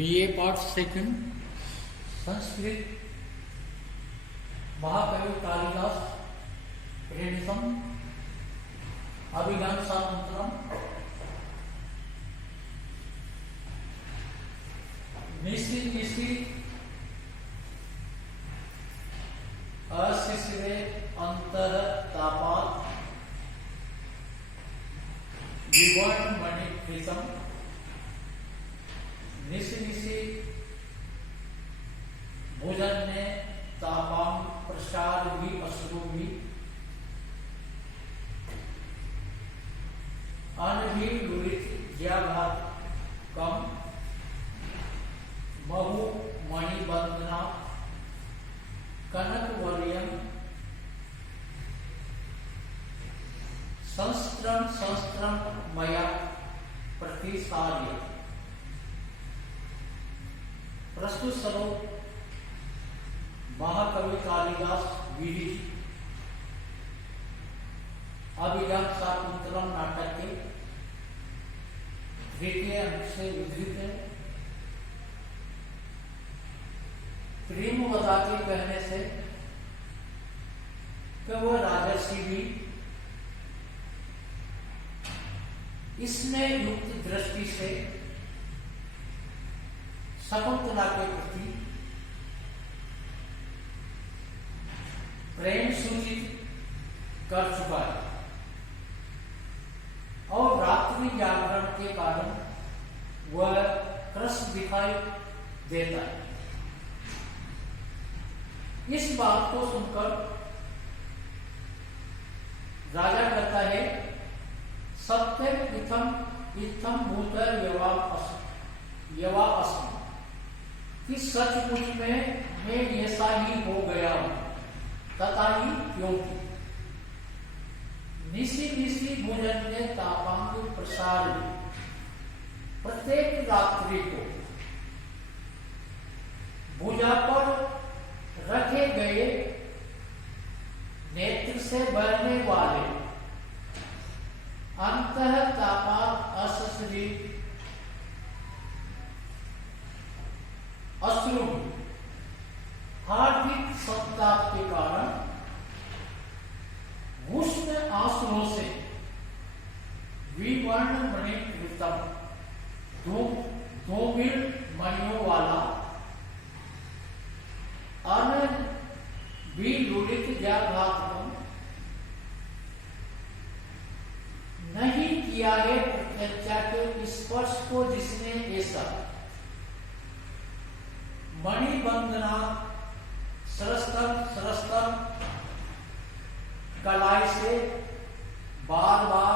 BA part second Sanskrit महाकवि कालिदास प्रेमसम अभिज्ञान शाकुंतलम निश्चित निश्चित अशिशिरे अंतर तापात विवर्ण मणिकृतम निशिनिशि भोजन ने तापाम प्रसाद भी अश्रु भी अनभी लुलित ज्याघात कम महु मणिबंधना कनक वलयम संस्त्रम संस्त्रम मया प्रतिसार्य। प्रस्तुत श्लोक महाकवि कालिदास विहित अभिज्ञान शाकुंतलम नाटक के तृतीय अंक से उद्धृत है। प्रेमवदा के कहने से कि वह राजर्षि भी इसमें युक्त दृष्टि से शकुंतला के प्रति प्रेम सूचित कर चुका है और रात्रि जागरण के कारण वह कृष्ण दिखाई देता है। इस बात को सुनकर राजा कहता है सत्यम इथम इथम भूत यवा अस्मि कि सचमुच में मैं ऐसा ही हो गया हूं तथा ही क्योंकि निशी निशी भोजन ने तापांग प्रसार प्रत्येक रात्रि को भुजा पर रखे गए नेत्र से बहने वाले अंतः तापात अश्रु अश्रु हार्दिक संताप के कारण उष्ण आंसुओं से विवर्ण मणिकृतम दो मणियों वाला विलुलित ज्याघातकम नहीं किया है प्रत्यक्षा के स्पर्श को जिसने ऐसा मणिबंधना सरस्तम सरस्तम कलाई से बार बार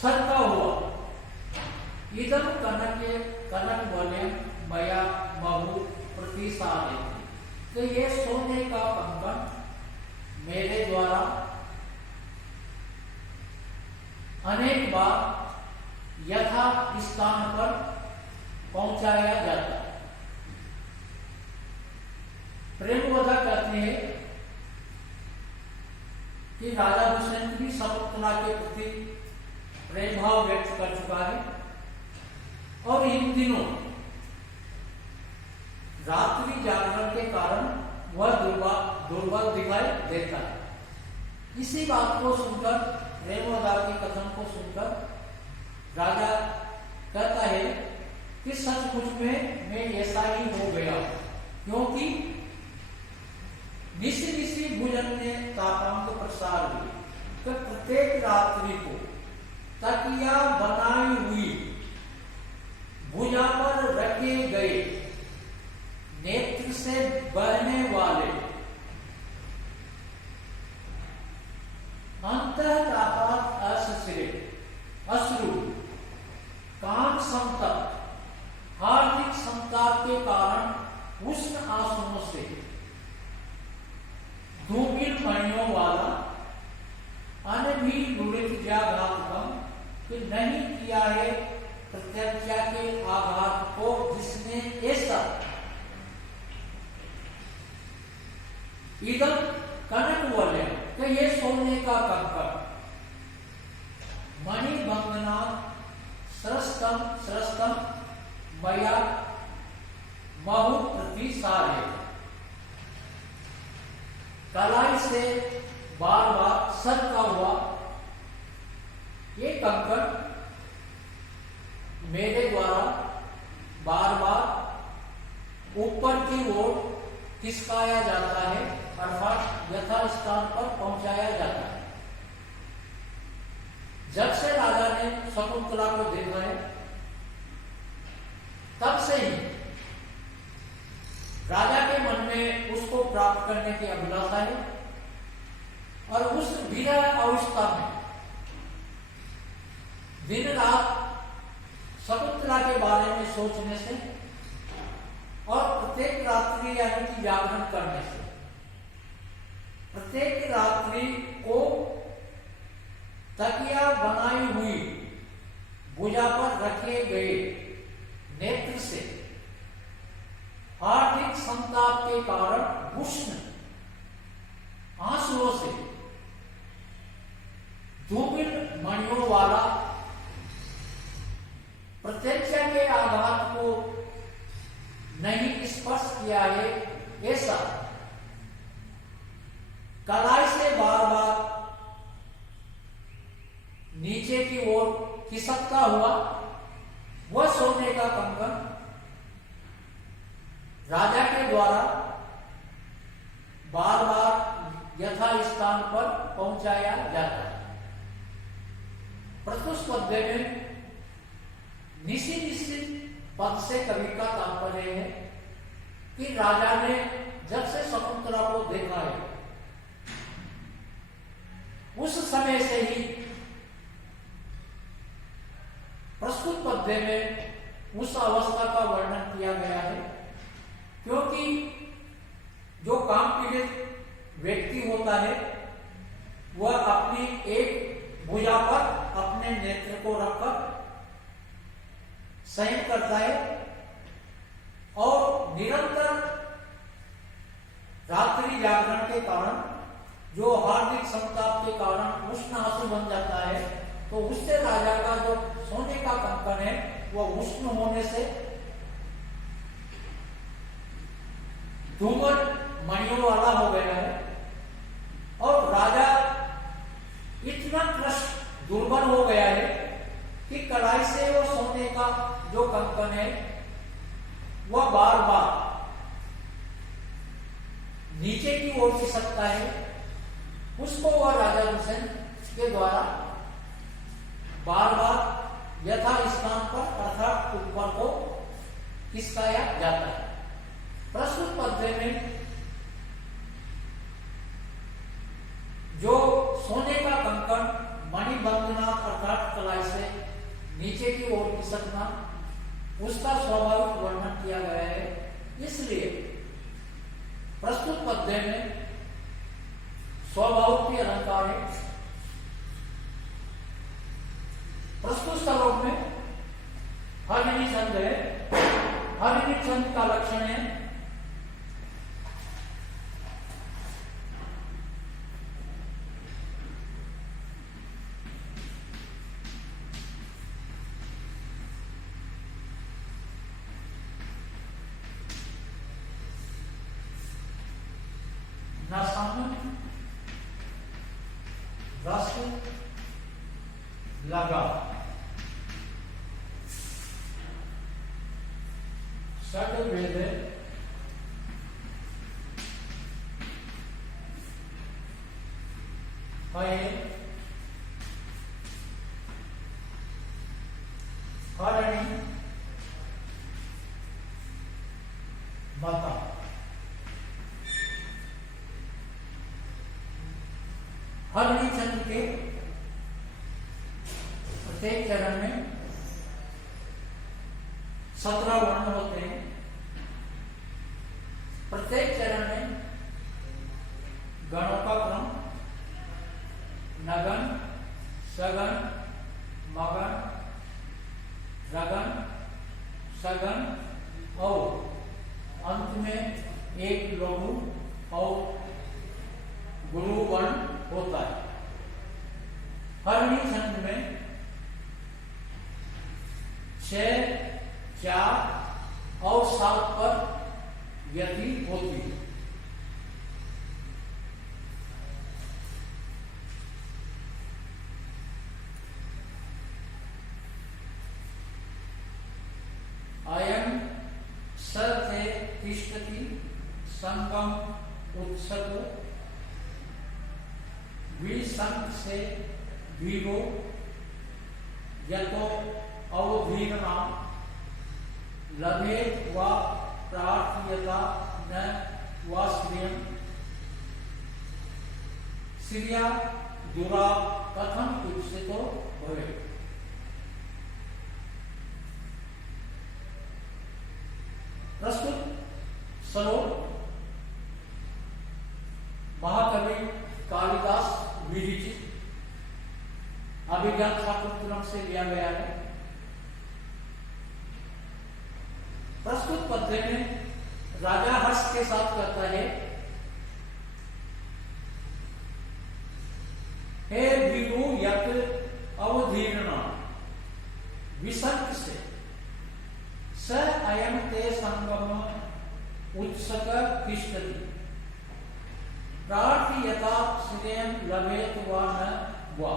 सरका हुआ इदम कनक वलयम मया महु प्रतिसाद। तो ये सोने का कंकण मेरे द्वारा अनेक बार यथा स्थान पर पहुंचाया जाता है। प्रेमवदा कहते हैं कि राजा दुष्यंत भी शकुंतला के प्रति प्रेम भाव व्यक्त कर चुका है और इन दिनों रात्रि जागरण के कारण वह दुर्बल दिखाई देता है। इसी बात को सुनकर प्रेमवदा के कथन को सुनकर राजा कहता है कि सचमुच में मैं ऐसा ही हो गया क्योंकि निशी निशी भोजन ने तापांग प्रसार हुई तो प्रत्येक रात्रि को तकिया बनाई हुई भुजा पर रखे गए नेत्र से बहने वाले अंतः तापात अश्रु काम संतप्त हार्दिक संताप के कारण उष्ण आंसुओं से धूमिल मणियों वाला अनभी लुलित ज्याघातकम कि नहीं किया है प्रत्यक्षा के आघात को जिसने ऐसा इदम कनक वलय तो ये सोने का कंकण मणिबंधना सरस्तम मया महु पृथ्वी सारे। कलाई से बार बार सरका हुआ ये कंकड़ मेरे द्वारा बार बार ऊपर की ओर खिसकाया जाता है, अर्थात यथास्थान पर पहुंचाया जाता है। जब से राजा ने शकुंतला को देखा है, तब से ही राजा के मन में उसको प्राप्त करने की अभिलाषा है और उस विरह अवस्था में दिन रात शकुंतला के बारे में सोचने से और प्रत्येक रात्रि यानी कि जागरण करने से प्रत्येक रात्रि को तकिया बनाई हुई भुजा पर रखे गए नेत्र से हार्दिक संताप के कारण उष्ण आंसुओं से धूमिल मणियों वाला प्रत्यक्षा के आघात को नहीं स्पर्श किया है, ऐसा कलाई से बार बार नीचे की ओर खिसकता हुआ वह सोने का कंकड़ राजा के द्वारा बार बार यथास्थान पर पहुंचाया जाता है। प्रस्तुत पद्य में निश्चित पद से कवि का तात्पर्य है कि राजा ने जब से शकुंतला को देखा है, उस समय से ही प्रस्तुत पद्य में उस अवस्था का वर्णन किया गया है, क्योंकि जो काम पीड़ित व्यक्ति होता है वह अपनी एक भुजा पर अपने नेत्र को रखकर संयम करता है और निरंतर रात्रि जागरण के कारण जो हार्दिक संताप के कारण उष्ण आंसू बन जाता है, तो उससे राजा का जो सोने का कंकड़ है वह उष्ण होने से धूमर मणियों वाला हो गया है और राजा इतना क्रश दुर्बल हो गया है कि कलाई से वो सोने का जो कंकड़ है वह बार बार नीचे की ओर खिसकता है। उसको वह राजा हुसैन के द्वारा बार बार यथास्थान पर अर्थात ऊपर को खिसकाया जाता है। प्रस्तुत पद्य में जो सोने का कंकड़ मणिबंधना अर्थात कलाई से नीचे की ओर खिसकना, उसका स्वाभाविक वर्णन किया गया है। इसलिए प्रस्तुत पद्य में स्वभाव की अलंकार है। प्रस्तुत श्लोक में हरिणी छंद है। हरिणी छंद का लक्षण है रस लगा, षड वेद हरिणी माता। हरिणी छंद के प्रत्येक चरण में 17 वर्ण होते हैं। प्रत्येक चरण में गणों का क्रम नगन, सगन, मगन, रगन, सगन और अंत में एक लघु और गुरु वर्ण होता है। हरिणी छंद में 6 4 और 7 पर व्यतीत होती है। अयं सते तिष्ठति संगम उत्सव विसंग से विगो यतो अवधीर्णा लभेत वा प्रार्थयता न वा श्रियं श्रिया दुरा कथम उच्चितो भवेत्। प्रस्तुत श्लोक महाकवि कालिदास विरचित अभिज्ञान शाकुंतलम से लिया गया है। प्रस्तुत पद्य में राजा हर्ष के साथ कहता है, हे विभु यत अवधीर्णा विसर्ग से स अयं ते संगम उत्सक तिष्ठति प्रार्थयता श्रियं लभेत वा न वा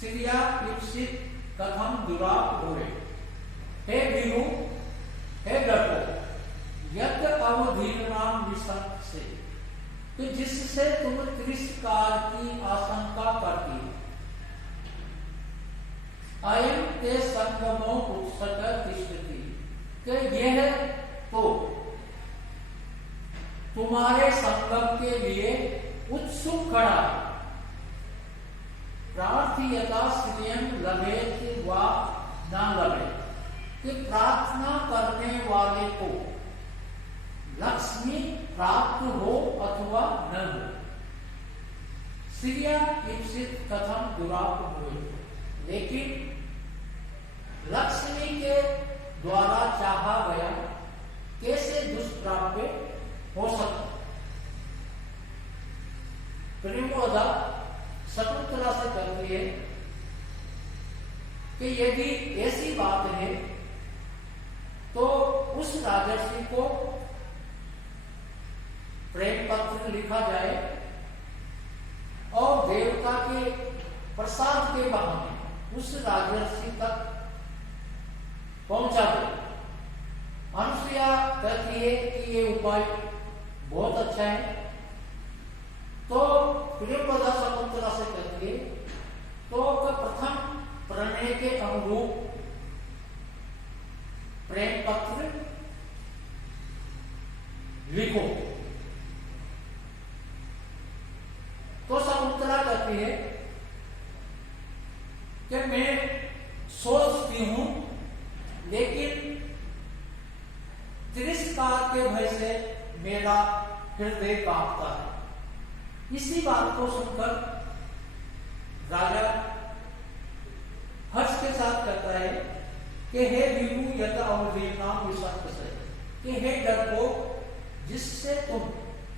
श्रिया ईप्सित कथम दुरा भवेत्। हे विभु, हे डरपोक, यत अवधीर्णाम विसर्ग से, तो जिससे तुम तिरस्कार की आशंका करती हो, अयं ते संगमो उत्सक तिष्ठति, कि यह तो तुम्हारे संगम के लिए उत्सुक खड़ा है। प्रार्थयता श्रियं लभेत वा न लभेत, कि प्रार्थना करने वाले को लक्ष्मी प्राप्त हो अथवा न हो, श्रिया ईप्सित कथम दुराप हुए, लेकिन लक्ष्मी के द्वारा चाहा गया कैसे दुष्प्राप्य हो सकता। प्रेमोदा शकुंतला से कहती है कि यदि ऐसी बात है तो उस राजर्षि को प्रेम पत्र लिखा जाए और देवता के प्रसाद के बहाने उस राजर्षि तक पहुंचा दे। अनुसुईया कहती है कि ये उपाय बहुत अच्छा है। तो प्रियंवदा शकुंतला से कहती है तो प्रथम प्रणय के अनुरूप प्रेम पत्र लिखो। तो शकुंतला कहती है कि मैं सोचती हूं, लेकिन तिरस्कार के भय से मेरा हृदय कांपता है। इसी बात को सुनकर राजा हर्ष के साथ कहता है कि हे विभु यत अवधीर्णाम विसर्ग से, कि हे डरपोक जिससे तुम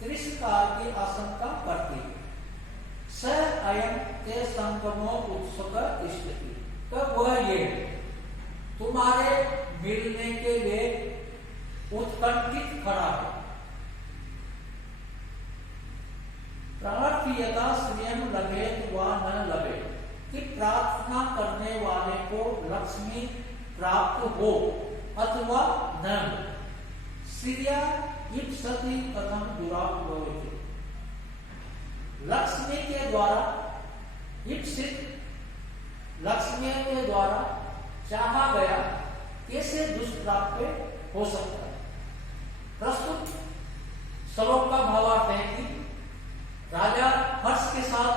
तिरस्कार की आशंका करती हो, स अयं ते संगमो उत्सुक तिष्ठति, कब वह ये तुम्हारे मिलने के लिए उत्कंठित खड़ा है। प्रार्थयता श्रियं लभेत वा न लभेत, कि प्रार्थना करने वाले को लक्ष्मी प्राप्त हो अथवा न हो, श्रिया ईप्सति कथम दुराप भवेत्। लक्ष्मी के द्वारा ईप्सित, लक्ष्मी के द्वारा चाहा गया कैसे दुष्प्राप्य हो सकता है। प्रस्तुत श्लोक का भावार्थ है कि राजा हर्ष के साथ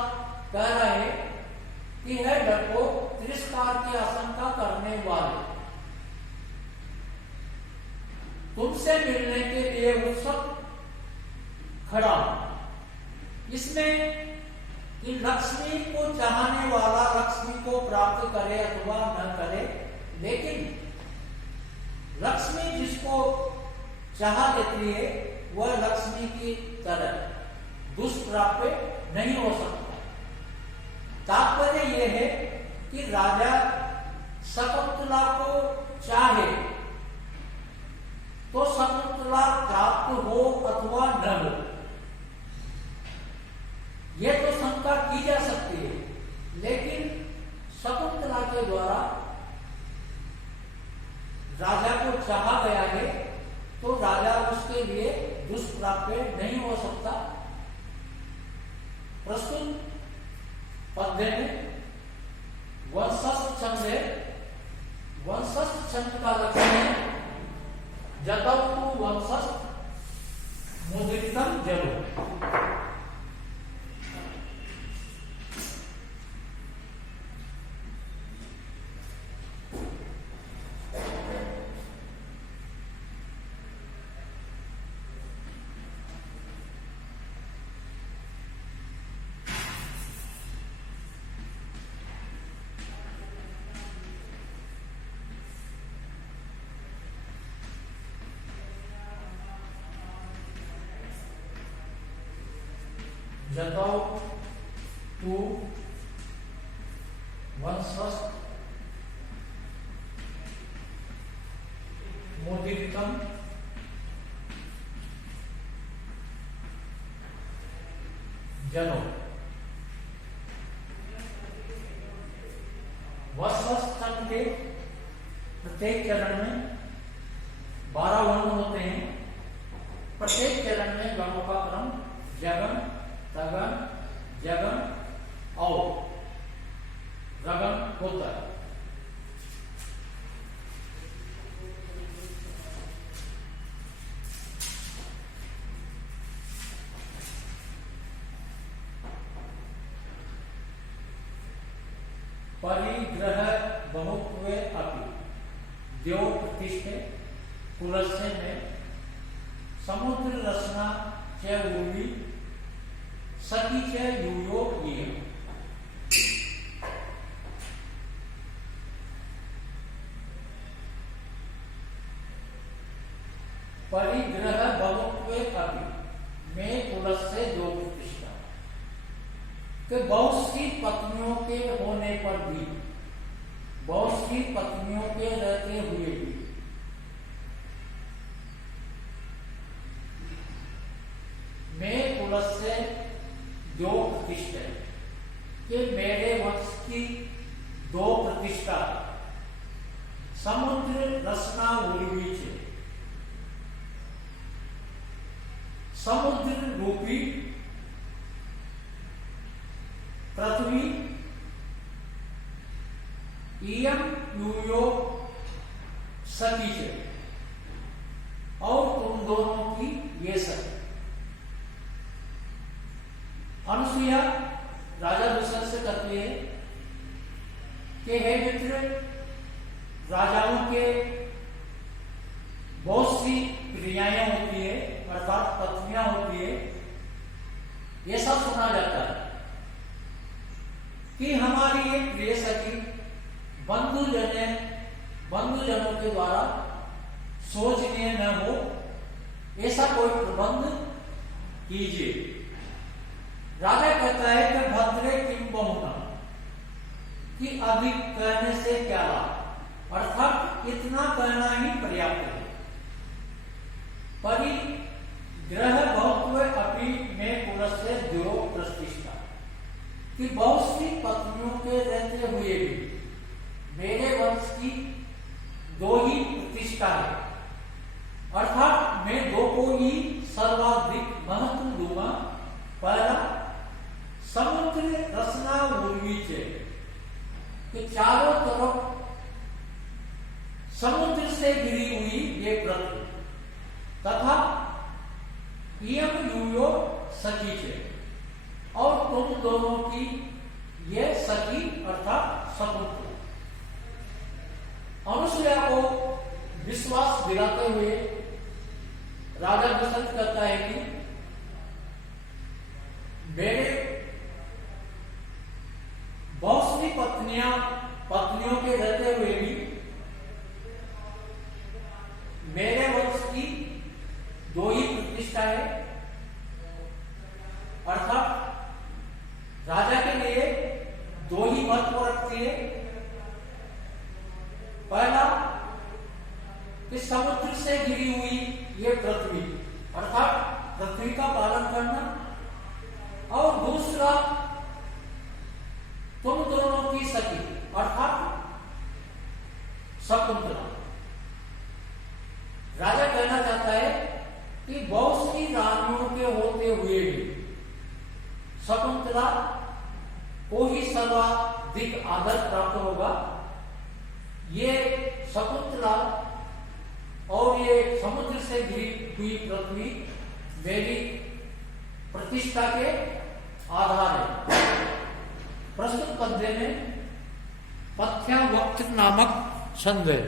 कह रहे हैं कि है डरपोक तिरस्कार की आशंका करने वाले, तुमसे मिलने के लिए उत्सुक खड़ा। इसमें कि लक्ष्मी को चाहने वाला लक्ष्मी को प्राप्त करे अथवा न करे, लेकिन लक्ष्मी जिसको चाह देती है वह लक्ष्मी की तरह दुष्प्राप्य नहीं हो सकता। तात्पर्य यह है कि राजा शकुंतला को चाहे चाहा गया है तो राजा उसके लिए दुष्प्राप्य नहीं हो सकता। प्रस्तुत पद्य में वंशस्थ छंद है। वंशस्थ छंद का लक्षण है जतौ तु वंशस्थ मुद्रितम जलो। जतौ तु वंशस्थ मुद्रितम जनो। वंशस्थ छंद के प्रत्येक चरण में 12 वर्ण होते हैं। प्रत्येक चरण में गणों का क्रम जगन, तगन, जगन और रगन होता है। परिग्रह बहुत्वे अपि द्यो प्रतिष्ठे पुलस्य में समुद्र रचना च उर्वी सती च यूयो ये। परिग्रह बहुत्वे अपि में पुलस्य दो प्रतिष्ठा कि बहुत सी पत्नियों के होने पर भी, बहुत सी पत्नियों के रहते हुए भी मैं पुलस्य दो प्रतिष्ठा कि मेरे वंश की 2 प्रतिष्ठा समुद्र रचना उर्वी से समुद्र रूपी पृथ्वी इयम यूयो सती से और तुम दोनों की ये सती। अनुसुईया राजा दशरथ से कहती है कि हे मित्र, राजाओं के बहुत सी प्रियाएं होती है अर्थात पत्नियां होती है। ये सब सुना जाता है कि हमारी ये प्रिय सखी बंधुजनों के द्वारा शोचनीय न हो, ऐसा कोई प्रबंध कीजिए। राजा कहता है कि भद्रे किम बहुना, कि अधिक कहने से क्या लाभ, अर्थात इतना कहना ही पर्याप्त है। परिग्रह बहुत्व अपि में पुलस्य द्यो प्रतिष्ठा कि बहुत सी पत्नियों के रहते हुए भी मेरे वंश की 2 ही प्रतिष्ठा है, अर्थात मैं 2 को ही सर्वाधिक महत्व दूंगा। पहला समुद्र रचना उर्वी से कि चारों तरफ समुद्र से घिरी हुई ये पृथ्वी तथा इयम यूयो सखी से और तुम दोनों की ये सखी अर्थात सपुत्र। अनुसुईया को विश्वास दिलाते हुए राजा दशरथ कहता है कि मेरे बहुत सी पत्नियों के रहते हुए भी मेरे वंश की 2 ही प्रतिष्ठा है, अर्थात राजा के लिए 2 ही महत्व रखती है। पहला कि समुद्र से घिरी हुई ये पृथ्वी अर्थात पृथ्वी का पालन करना, और दूसरा तुम दोनों की सखी अर्थात शकुंतला। शकुंतला को ही सर्वाधिक आदर प्राप्त होगा। ये शकुंतला और ये समुद्र से घिरी हुई पृथ्वी मेरी प्रतिष्ठा के आधार है। प्रस्तुत पद्य में पथ्यावक्त्र नामक छंद है।